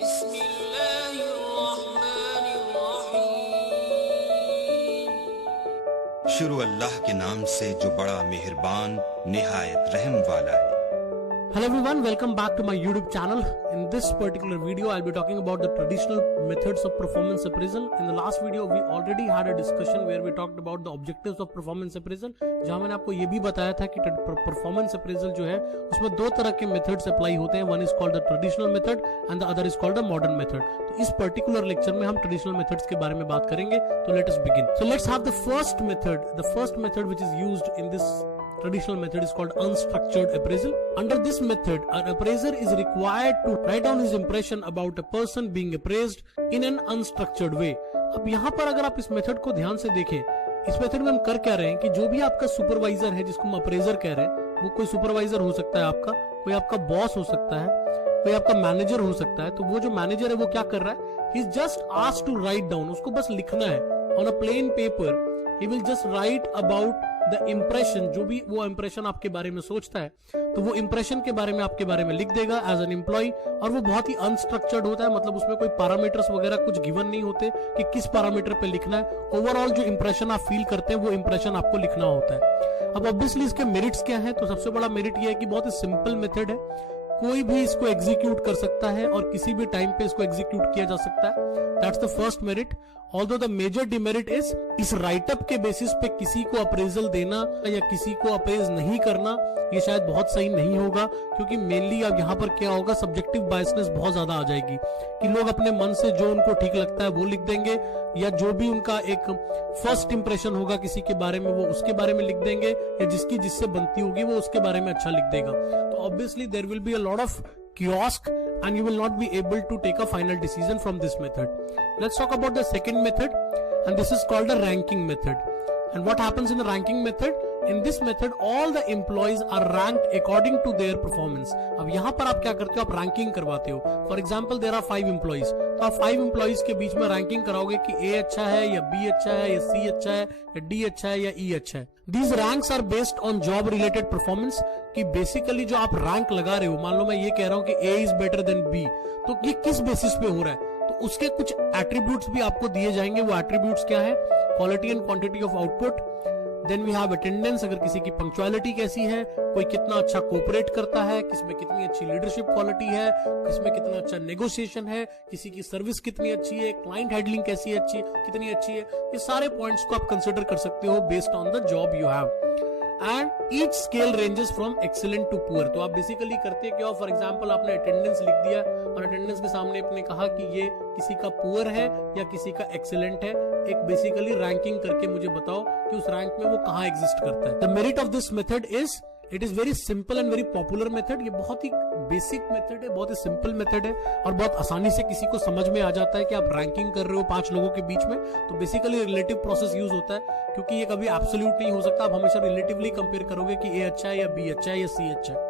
शुरू अल्लाह के नाम से जो बड़ा मेहरबान निहायत रहम वाला है। Hello everyone, welcome back to my YouTube channel. In this particular video, I'll be talking about the traditional methods of performance appraisal. In the last video, we already had a discussion where we talked about the objectives of performance appraisal. जहाँ मैंने आपको ये भी बताया था कि performance appraisal जो है उसमें दो तरह के methods apply होते हैं. One is called the traditional method and the other is called the modern method. तो इस particular lecture में हम traditional methods के बारे में बात करेंगे. तो let us begin. So let's have the first method. The first method which is used in this traditional method is called unstructured appraisal. Under this method, an appraiser is required to write down his impression about a person being appraised in an unstructured way. अब यहाँ पर अगर आप इस method को ध्यान से देखें, इस मेथड में हम कर क्या रहे हैं कि जो भी आपका सुपरवाइजर है जिसको हम अप्रेजर कह रहे हैं, वो कोई सुपरवाइजर हो सकता है आपका, कोई आपका बॉस हो सकता है, कोई आपका मैनेजर हो सकता है. तो वो जो मैनेजर है वो क्या कर रहा है, he is just asked to write down, उसको बस लिखना है on a plain paper. He will just write about the impression, जो भी वो इम्प्रेशन आपके बारे में सोचता है तो वो इम्प्रेशन के बारे में आपके बारे में लिख देगा एज एन एम्प्लॉय. और वो बहुत ही अनस्ट्रक्चर्ड होता है, मतलब उसमें कोई पैरामीटर्स वगैरह कुछ गिवन नहीं होते कि किस पैरामीटर पे लिखना है. ओवरऑल जो इम्प्रेशन आप फील करते हैं वो इम्प्रेशन आपको लिखना होता है. अब ऑब्वियसली इसके मेरिट्स क्या है, तो सबसे बड़ा मेरिट ये है कि बहुत ही सिंपल मेथड है, कोई भी इसको एग्जीक्यूट कर सकता है और किसी भी टाइम पे इसको एग्जीक्यूट किया जा सकता है. That's the first merit. Although the major demerit is इस राइटअप के बेसिस पे किसी को अप्रेजल देना या किसी को अप्रेज नहीं करना, ये शायद बहुत सही नहीं होगा, क्योंकि मेनली अब यहाँ पर क्या होगा, सब्जेक्टिव बायसनेस बहुत ज्यादा आ जाएगी कि लोग अपने मन से जो उनको ठीक लगता है वो लिख देंगे, या जो भी उनका एक फर्स्ट इंप्रेशन होगा किसी के बारे में वो उसके बारे में लिख देंगे, या जिससे बनती होगी वो उसके बारे में अच्छा लिख देगा. तो obviously there will be a lot of kiosk and you will not be able to take a final decision from this method. Let's talk about the second method, and this is called the ranking method. And what happens in the ranking method? In this method, all the employees are ranked according to their performance. अब यहाँ पर आप क्या करते हो, आप ranking करवाते हो. For example there are 5 employees, तो आप 5 एम्प्लॉइज के बीच में रैंकिंग कराओगे कि ए अच्छा है या बी अच्छा है या सी अच्छा है या डी अच्छा है या ई अच्छा है. These ranks are based on job related performance, कि बेसिकली जो आप रैंक लगा रहे हो, मान लो मैं ये कह रहा हूँ कि A is better than B, तो ये किस बेसिस पे हो रहा है, तो उसके कुछ एट्रीब्यूट्स भी आपको दिए जाएंगे. वो एट्रीब्यूट्स क्या है, quality and quantity of output. Then we have attendance, अगर किसी की पंक्चुअलिटी कैसी है, कोई कितना अच्छा कोऑपरेट करता है, किसमें कितनी अच्छी लीडरशिप क्वालिटी है, किसमें कितना अच्छा नेगोशिएशन है, किसी की सर्विस कितनी अच्छी है, क्लाइंट हैंडलिंग कैसी है, कितनी अच्छी है. ये सारे पॉइंट्स को आप कंसिडर कर सकते हो based on the job you have. And each scale ranges from excellent to poor. तो आप बेसिकली करते क्या हो, फॉर एग्जांपल आपने अटेंडेंस लिख दिया और अटेंडेंस के सामने आपने कहा कि ये किसी का पुअर है या किसी का एक्सीलेंट है. एक बेसिकली रैंकिंग करके मुझे बताओ कि उस रैंक में वो कहाँ एग्जिस्ट करता है. The merit of this method is it is very simple and very popular method. ये बहुत ही बेसिक मेथड है, बहुत ही सिंपल मेथड है और बहुत आसानी से किसी को समझ में आ जाता है कि आप रैंकिंग कर रहे हो 5 लोगों के बीच में. तो बेसिकली रिलेटिव प्रोसेस यूज होता है, क्योंकि ये कभी एब्सोल्यूट नहीं हो सकता. आप हमेशा रिलेटिवली कंपेयर करोगे कि ए अच्छा है या बी अच्छा है या सी अच्छा है.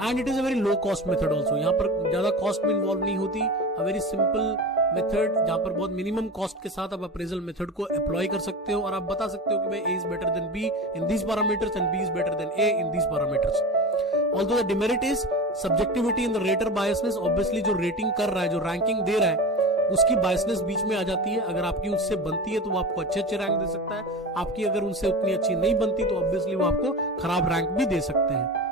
And it is a very low cost method also. यहाँ पर ज्यादा कॉस्ट में इन्वॉल्व नहीं होती. अ वेरी सिंपल मेथड जहां पर बहुत मिनिमम कॉस्ट के साथ आप अप्रेजल मेथड को अप्लाई कर सकते हो और आप बता सकते हो कि भाई A is better than B in these parameters and B is better than A in these parameters. Although the demerit is subjectivity in the rater biasness. Obviously जो रेटिंग कर रहा है, जो रैंकिंग दे रहा है, उसकी बायसनेस बीच में आ जाती है. अगर आपकी उससे बनती है तो वो आपको अच्छे रैंक दे सकता है. आपकी अगर उनसे उतनी अच्छी नहीं बनती तो ऑब्वियसली वो आपको खराब रैंक भी दे सकते हैं.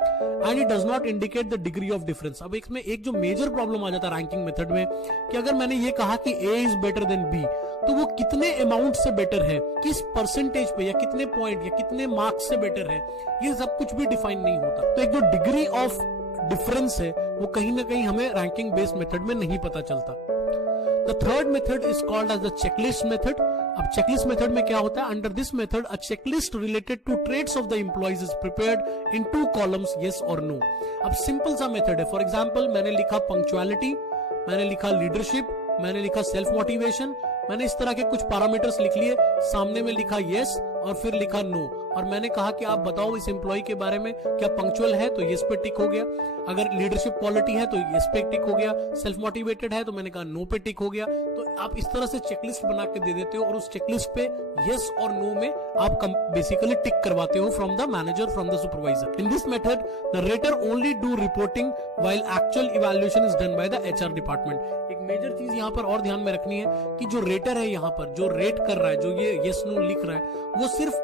And it does not indicate the degree of difference. अब इसमें एक जो मेजर प्रॉब्लम आ जाता है रैंकिंग मेथड में, कि अगर मैंने ये कहा कि ए इज बेटर देन बी, तो वो कितने अमाउंट से बेटर है, किस परसेंटेज पे या कितने पॉइंट या कितने मार्क्स से बेटर है, ये सब कुछ भी डिफाइन नहीं होता. तो एक जो डिग्री ऑफ डिफरेंस है वो कहीं ना कहीं हमें रैंकिंग बेस्ड मेथड में नहीं पता चलता. The third method is called as the checklist method. अब चेकलिस्ट मेथड में क्या होता है, under this method a checklist related to traits of the employees is prepared in 2 columns, yes और नो. अब सिंपल सा मेथड है. फॉर एग्जांपल मैंने लिखा पंक्चुअलिटी, मैंने लिखा लीडरशिप, मैंने लिखा सेल्फ मोटिवेशन, मैंने इस तरह के कुछ पैरामीटर्स लिख लिए, सामने में लिखा यस और फिर लिखा नो, और मैंने कहा कि आप बताओ इस एम्प्लॉय के बारे में, क्या पंक्चुअल है तो यस पे टिक हो गया, अगर लीडरशिप क्वालिटी है तो यस पे टिक हो गया, सेल्फ मोटिवेटेड है तो मैंने कहा नो पे टिक हो गया। तो आप इस तरह से चेकलिस्ट बना के दे देते हो और उस चेकलिस्ट पे यस और नो में आप बेसिकली टिक करवाते हो from the manager, from the supervisor. In this method the rater only do reporting while actual evaluation is done by the HR department. एक मेजर चीज यहाँ पर और ध्यान में रखनी है कि जो रेटर है, यहाँ पर जो रेट कर रहा है, जो ये यस नो लिख रहा है, वो सिर्फ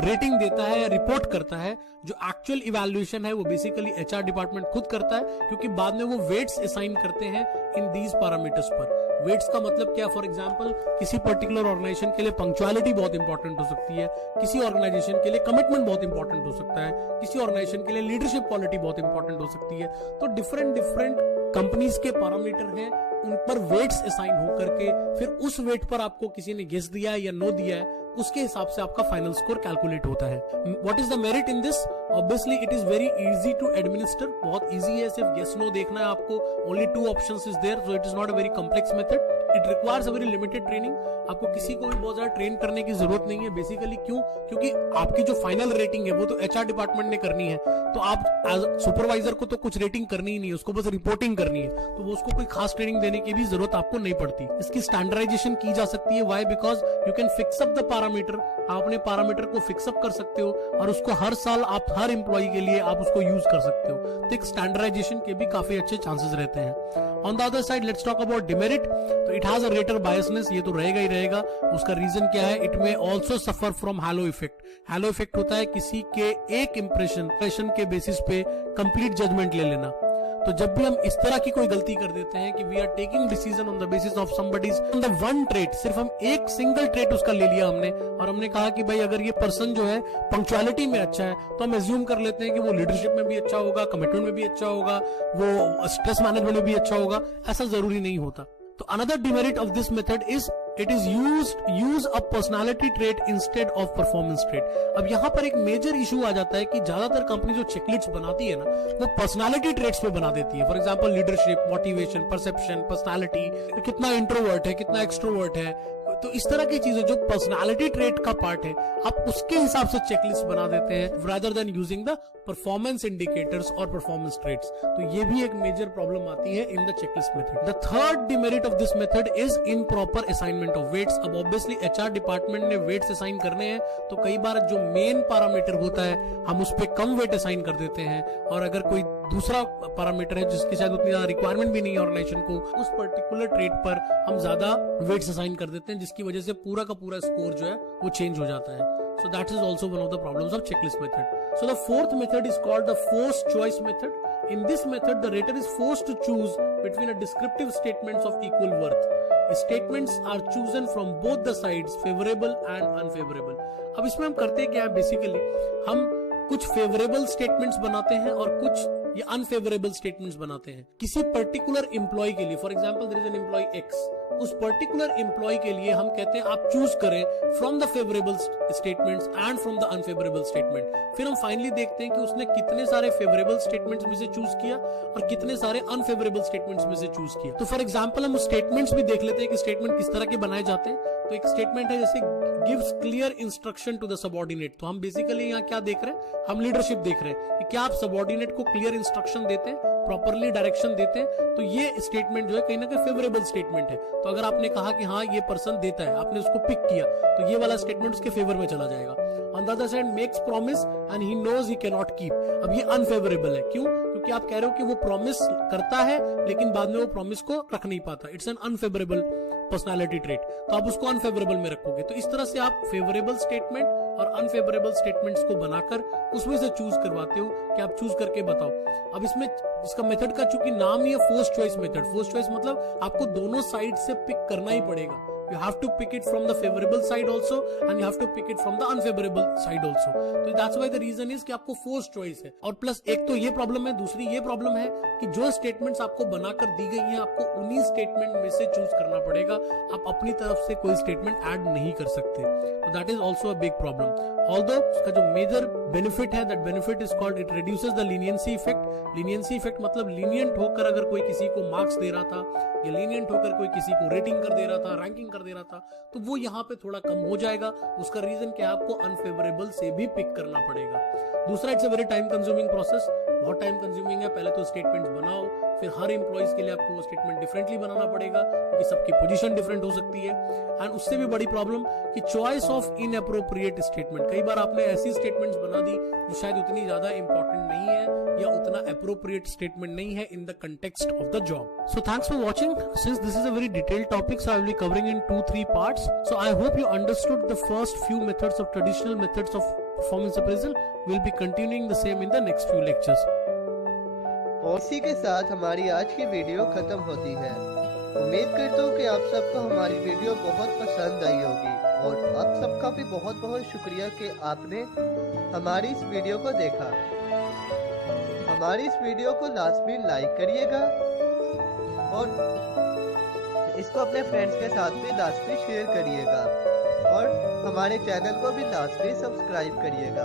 रेटिंग देता है या रिपोर्ट करता है। जो एक्चुअल इवैल्यूएशन है वो बेसिकली एचआर डिपार्टमेंट खुद करता है, क्योंकि बाद में वो वेट्स असाइन करते हैं इन दीज पैरामीटर्स पर। वेट्स का मतलब क्या? फॉर एग्जांपल किसी पर्टिकुलर ऑर्गेनाइजेशन के लिए पंक्चुअलिटी बहुत इंपॉर्टेंट हो सकती है, किसी ऑर्गेनाइजेशन के लिए कमिटमेंट बहुत इंपॉर्टेंट हो सकता है, किसी ऑर्गेनाइजेशन के लिए लीडरशिप क्वालिटी बहुत इंपॉर्टेंट हो सकती है। तो डिफरेंट कंपनीज के पैरामीटर हैं, उन पर वेट्स असाइन होकर के फिर उस वेट पर आपको किसी ने गेस दिया है या नो दिया है, उसके हिसाब से आपका फाइनल स्कोर कैलकुलेट होता है। What is the merit in this? Obviously it is very easy to administer, बहुत इजी है, सिर्फ यस नो देखना है आपको। Only 2 options is there, so it is not a very complex method. It requires a very limited training, आपको किसी को भी बहुत ज्यादा ट्रेन करने की जरूरत नहीं है बेसिकली। क्यों? क्योंकि आपकी जो फाइनल रेटिंग है वो तो एचआर डिपार्टमेंट ने करनी है, तो आप एज सुपरवाइजर को तो कुछ रेटिंग करनी ही नहीं है, उसको बस रिपोर्टिंग करनी है, तो वो उसको कोई खास ट्रेनिंग देने की भी जरूरत आपको नहीं पड़ती। इसकी स्टैंडर्डाइजेशन की जा सकती है। Why? Because you can fix up the parameter, आप अपने पैरामीटर को फिक्स अप कर सकते हो और उसको हर साल आप हर एम्प्लॉय के लिए आप उसको यूज कर सकते हो। तो एक स्टैंडर्डाइजेशन के भी काफी अच्छे चांसेस रहते हैं। On the other side let's talk about demerit. तो it has a rater biasness, ये तो रहेगा ही रहेगा। उसका रीजन क्या है? इट में also suffer from hello effect. Hello effect होता है किसी के एक इंप्रेशन के बेसिस पे कंप्लीट जजमेंट ले लेना। तो जब भी हम इस तरह की कोई गलती कर देते हैं कि we are taking decision on the basis of somebody's on the one trait, सिर्फ हम एक सिंगल ट्रेट उसका ले लिया हमने और हमने कहा कि भाई अगर ये पर्सन जो है पंक्चुअलिटी में अच्छा है तो हम एज्यूम कर लेते हैं कि वो लीडरशिप में भी अच्छा होगा, कमिटमेंट में भी अच्छा होगा, वो स्ट्रेस मैनेजमेंट में भी अच्छा होगा। ऐसा जरूरी नहीं होता। तो another demerit of this method is it is use a personality trait instead of performance trait. अब यहाँ पर एक मेजर इशू आ जाता है कि ज्यादातर कंपनी जो चेकलिस्ट बनाती है ना, वो पर्सनालिटी ट्रेट्स पे बना देती है। For example leadership, motivation, perception, personality, कितना इंट्रोवर्ट है, कितना एक्सट्रोवर्ट है, तो इस तरह की चीजें जो पर्सनालिटी ट्रेट का पार्ट है, आप उसके हिसाब से चेकलिस्ट बना देते हैं rather than using the performance indicators और परफॉर्मेंस ट्रेट्स। तो ये भी एक मेजर प्रॉब्लम आती है in the checklist method. The third demerit of this method is improper assignment of weights. अब ऑब्वियसली एचआर डिपार्टमेंट ने वेट्स असाइन करने हैं, तो कई बार जो मेन पैरामीटर होता है हम उस पर कम वेट असाइन कर देते हैं, और अगर कोई दूसरा पैरामीटर है जिसकी शायद उतनी ज्यादा रिक्वायरमेंट भी नहीं है ऑर्गेनाइजेशन को, उस पर्टिकुलर ट्रेट पर हम ज्यादा वेट्स असाइन कर देते हैं, जिसकी वजह से पूरा का पूरा स्कोर जो है वो चेंज हो जाता है। So that is also one of the problems of checklist method. So the fourth method is called the forced choice method. In this method, the rater is forced to choose between a descriptive statements of equal worth. Statements are chosen from both the sides, favorable and unfavorable. अब इसमें हम करते क्या है? Basically हम कुछ favourable statements बनाते हैं और कुछ ये अनफेवरेबल स्टेटमेंट्स बनाते हैं किसी पर्टिकुलर एम्प्लॉय के लिए। For example there is an employee X, उस पर्टिकुलर एम्प्लॉय के लिए हम कहते हैं आप चूज करें from the favourable statements and from the unfavourable statement. फिर हम फाइनली देखते हैं कि उसने कितने सारे फेवरेबल स्टेटमेंट्स में से चूज किया और कितने सारे अनफेवरेबल स्टेटमेंट्स में से चूज किया। तो फॉर एग्जांपल हम स्टेटमेंट्स भी देख लेते हैं कि स्टेटमेंट किस तरह के बनाए जाते हैं। तो एक स्टेटमेंट है जैसे gives clear instruction to the subordinate. तो हम बेसिकली यहाँ क्या देख रहे हैं? हम लीडरशिप देख रहे हैं कि क्या आप सबऑर्डिनेट को क्लियर इंस्ट्रक्शन देते हैं, प्रॉपरली डायरेक्शन देते हैं। तो ये स्टेटमेंट जो है कहीं ना कहीं फेवरेबल स्टेटमेंट है। तो अगर आपने कहा कि हाँ ये पर्सन देता है, आपने उसको पिक किया, तो ये वाला स्टेटमेंट उसके फेवर में चला जाएगा। On the other side makes promise and he knows he can not keep. अब ये अनफेवरेबल है। क्यों? क्योंकि आप कह रहे हो कि वो प्रॉमिस करता है लेकिन बाद में वो प्रॉमिस को रख नहीं पाता। It's an unfavourable personality trait, तो आप उसको अनफेवरेबल में रखोगे। तो इस तरह से आप फेवरेबल स्टेटमेंट और अनफेवरेबल स्टेटमेंट्स को बनाकर उसमें से चूज करवाते हो कि आप चूज करके बताओ। अब इसमें इसका मेथड का चूंकि नाम ही है force choice method, force choice मतलब आपको दोनों साइड से पिक करना ही पड़ेगा। You have to pick it from the favorable side also and you have to pick it from the unfavorable side also. तो that's why the reason is कि आपको forced choice है। और प्लस एक तो ये प्रॉब्लम है, दूसरी ये प्रॉब्लम है कि जो स्टेटमेंट्स आपको बनाकर दी गई हैं आपको उन्हीं स्टेटमेंट में से चूज करना पड़ेगा। आप अपनी तरफ से कोई स्टेटमेंट ऐड नहीं कर सकते। तो that is also a big problem. Although उसका जो मेजर बेनिफिट है, that benefit is called it reduces the leniency effect. Leniency effect मतलब लीनियंट होकर अगर कोई किसी को मार्क्स दे रहा था या लीनियंट होकर कोई किसी को रेटिंग कर दे रहा था, रैंकिंग कर दे रहा था, तो वो यहाँ पे थोड़ा कम हो जाएगा। उसका रीजन क्या है, आपको अनफेवरेबल से भी पिक करना पड़ेगा। दूसरा, it's a very time consuming process, बहुत टाइम कंज्यूमिंग है। पहले तो स्टेटमेंट्स बनाओ, फिर हर एम्प्लॉइज के लिए आपको वो स्टेटमेंट डिफरेंटली बनाना पड़ेगा, क्योंकि सबकी पोजीशन डिफरेंट हो सकती है। एंड उससे भी बड़ी प्रॉब्लम कि चॉइस ऑफ इनअप्रोप्रिएट स्टेटमेंट। कई बार आपने ऐसी स्टेटमेंट्स बना दी जो शायद उतनी ज्यादा इंपॉर्टेंट नहीं है या उतना अप्रोप्रिएट स्टेटमेंट नहीं है in the context of the job. So thanks for watching. Since this is a very detailed topic, so I will be covering in 2-3 parts. So I hope you understood the first few methods of traditional methods of performance appraisal. We'll be continuing the same in the next few lectures. और इसी के साथ हमारी आज की video खत्म होती है। उम्मीद करता हूँ कि आप सबको हमारी वीडियो बहुत पसंद आई होगी, और आप सबका भी बहुत बहुत शुक्रिया कि आपने हमारी इस वीडियो को देखा। हमारी इस वीडियो को लाजमी लाइक करिएगा और इसको अपने फ्रेंड्स के साथ भी लाजमी शेयर करिएगा, और हमारे चैनल को भी लाजमी सब्सक्राइब करिएगा,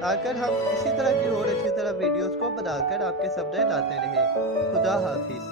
ताकि हम इसी तरह की और अच्छी तरह वीडियोस को बनाकर आपके सामने लाते रहें। खुदा हाफिज।